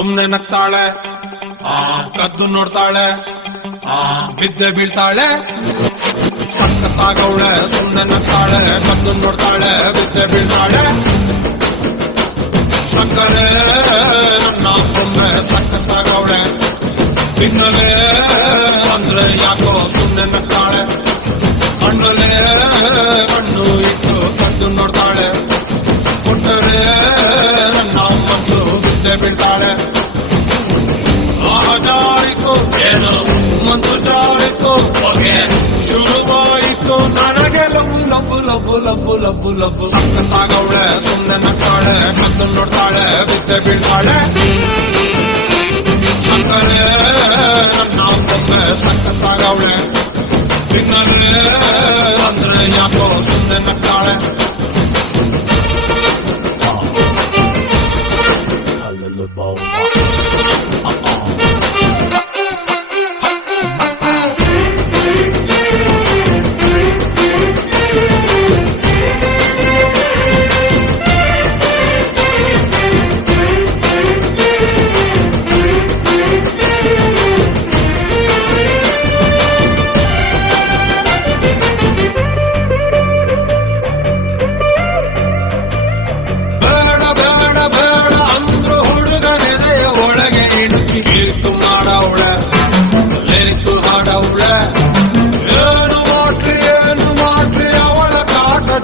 ಸುಮ್ನೆ ನಗ್ತಾಳೆ, ಕದ್ದು ನೋಡ್ತಾಳೆ, ಬಿದ್ದೆ ಬೀಳ್ತಾಳೆ. ಸಕ್ಕತ್ತಾಗವಳೆ, ಸುಮ್ನೆ ನಗ್ತಾಳೆ, ಕದ್ದು ನೋಡ್ತಾಳೆ, ಬಿದ್ದೆ ಬೀಳ್ತಾಳೆ. ಸಕ್ಕರೆ ನನ್ನ ಕೊಂದ್ರೆ ಸಕ್ಕತ್ತಾಗವಳೆ, ತಿನ್ನಲೆ ಅಂದ್ರೆ ಯಾಕೋ ಸುಮ್ನೆ ನಗ್ತಾಳೆ. ಕಣ್ಣಲೆ ಕಣ್ಣು ಇಟ್ಟು ಕದ್ದು ನೋಡ್ತಾಳೆ, ಕೊಟ್ಟರೆ ನನ್ನ ಮನಸ್ಸು ಬಿದ್ದೆ ಬೀಳ್ತಾಳೆ. ಜಾರಿತು ಏನು ಮನ್ಸು ಜಾರಿತು, ಹೊಗೆ ಶುರುವಾಯಿತು ನನಗೆ ಲಬ್ಬು ಲಬ್ಬು ಲಬ್ಬು ಲಬ್ಬು ಲಬ್ಬು ಲಬ್ಬು. ಸಕ್ಕತ್ತಾಗವಳೆ, ಸುಮ್ನೆ ನಗ್ತಾಳೆ, ಕದ್ದು ನೋಡ್ತಾಳೆ, ಬಿದ್ದೆ ಬೀಳ್ತಾಳೆ. ಸಕ್ಕರೆ ನನ್ನ ಕೊಂದ್ರೆ ಸಕ್ಕತ್ತಾಗವಳೆ, ತಿನ್ನಲೆ ಅಂದ್ರೆ ಯಾಕೋ ಸುಮ್ನೆ ನಗ್ತಾಳೆ.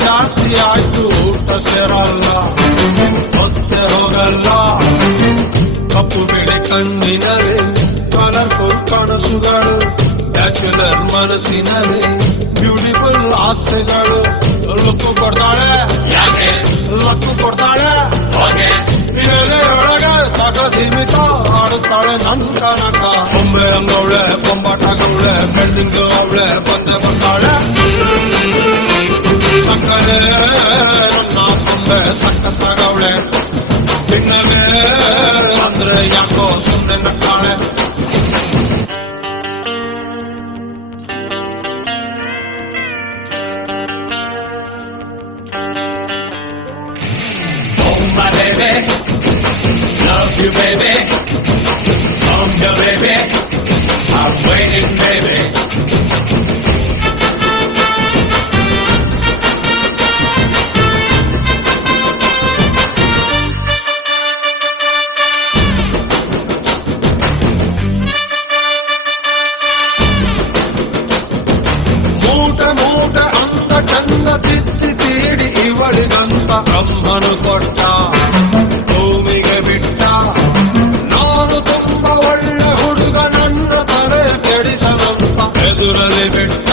ಜಾಸ್ತಿ ಆಯ್ತು, ಊಟ ಸೇರಲ್ಲ, ಹೊತ್ತೆ ಹೋಗಲ್ಲ. ಕಪ್ಪು ಬಿಳಿ ಕಣ್ಣಿನರೆ ಕಲರ್ಫುಲ್ ಕನಸುಗಳು, ಬ್ಯಾಚುಲರ್ ಮನಸ್ಸಿನರೆ ಬ್ಯೂಟಿಫುಲ್ ಆಸೆಗಳು. ಲಕ್ಕು ಕೊಡ್ತಾಳೆ, ಯಾಕೆ ಲಕ್ಕು ಕೊಡ್ತಾಳೆ, ಹಾಗೆ ಒಳಗೆ ತಗದೀಮಿತ ಆಡುತ್ತಾಳೆ ನನ್ನ ಕನಕ. ಬೊಂಬೆ ಅಂಗವಳೆ, ಬೊಂಬಾಟಗವಳೆ, ಬೆಳ್ಳಿಂಗ ಅವಳೆ ಬಂದೆ ಬರ್ತಾಳೆ. ಸಕ್ಕರೆ ನನ್ನ ಕೊಂಬೆ ಸಕ್ಕತ್ತಾಗವಳೆ, ತಿನ್ನಲೆ ಅಂದ್ರೆ ಯಾಕೋ ಸುಮ್ಮನೆ ನಗ್ತಾಳೆ. Oh my baby, love you baby, come here baby, I'm waiting baby. ಮೂಟ ಅಂದ ಚಂದ ತಿತ್ತಿ ತೀಡಿ ಇವಳಿಗಂತ ಬ್ರಹ್ಮನು ಕೊಟ್ಟ, ಭೂಮಿಗೆ ಬಿಟ್ಟ. ನಾನು ತುಂಬ ಒಳ್ಳೆ ಹುಡುಗ, ನನ್ನ ತಲೆ ಕೆಡಿಸಲಂತ ಎದುರಲ್ಲಿ ಬಿಟ್ಟ.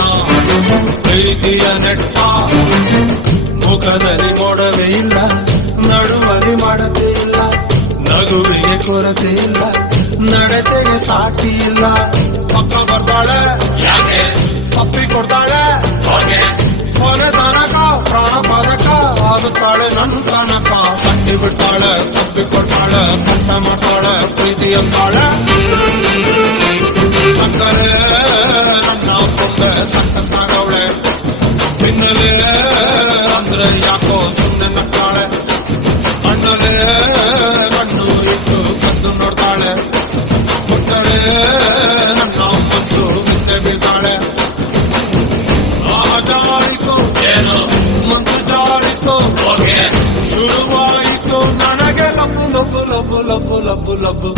ಪ್ರೀತಿಯ ನೆಟ್ಟ, ಮುಖದಲ್ಲಿ ಕೊಡವೇ ಇಲ್ಲ, ನಡುವಲ್ಲಿ ಮಾಡತೆ ಇಲ್ಲ, ನಗುವಿಗೆ ಕೊರತೆ ಇಲ್ಲ, ನಡತೆಗೆ ಸಾಟಿ ಇಲ್ಲ. ಪಕ್ಕ ಬರ್ತಾಳೆ, ಯಾಕೆ ತಪ್ಪಿ ಕೊಡ್ತಾಳೆ, ಹಾಗೆ ಕೊನೆ ತನಕ ಪ್ರಾಣ ಪದಕ ಆಗುತ್ತಾಳೆ ನನ್ನ ತನಕ. ತಟ್ಟಿ ಬಿಡ್ತಾಳೆ, ತಪ್ಪಿ ಕೊಡ್ತಾಳೆ, ಪಟ್ಟ ಮಾಡ್ತಾಳೆ, ಪ್ರೀತಿ ಅಂತಾಳೆ. ಸಕ್ಕರೆ ನನ್ನ ಕೊಂಬೆ ಸಕ್ಕತ್ತಾಗವಳೆ, ತಿನ್ನಲೆ ಅಂದ್ರೆ ಯಾಕೋ ಸುಮ್ಮನೆ ನಗ್ತಾಳೆ. ಕಣ್ಣಲೆ ಕಣ್ಣು ಇಟ್ಟು ಕದ್ದು ನೋಡ್ತಾಳೆ, ಕೊಟ್ಟಳೆ ನನ್ನ ಮನಸ್ಸು ಬಿದ್ದೆ ಬೀಳ್ತಾಳೆ. ಜಾರಿತು ಏನು ಮನ್ಸು ಜಾರಿತು, ಹೊಗೆ ಶುರುವಾಯಿತು ನನಗೆ ಲಬ್ಬು ಲಬ್ಬು ಲಬ್ಬು ಲಬ್ಬು ಲಬ್ಬು ಲಬ್ಬು.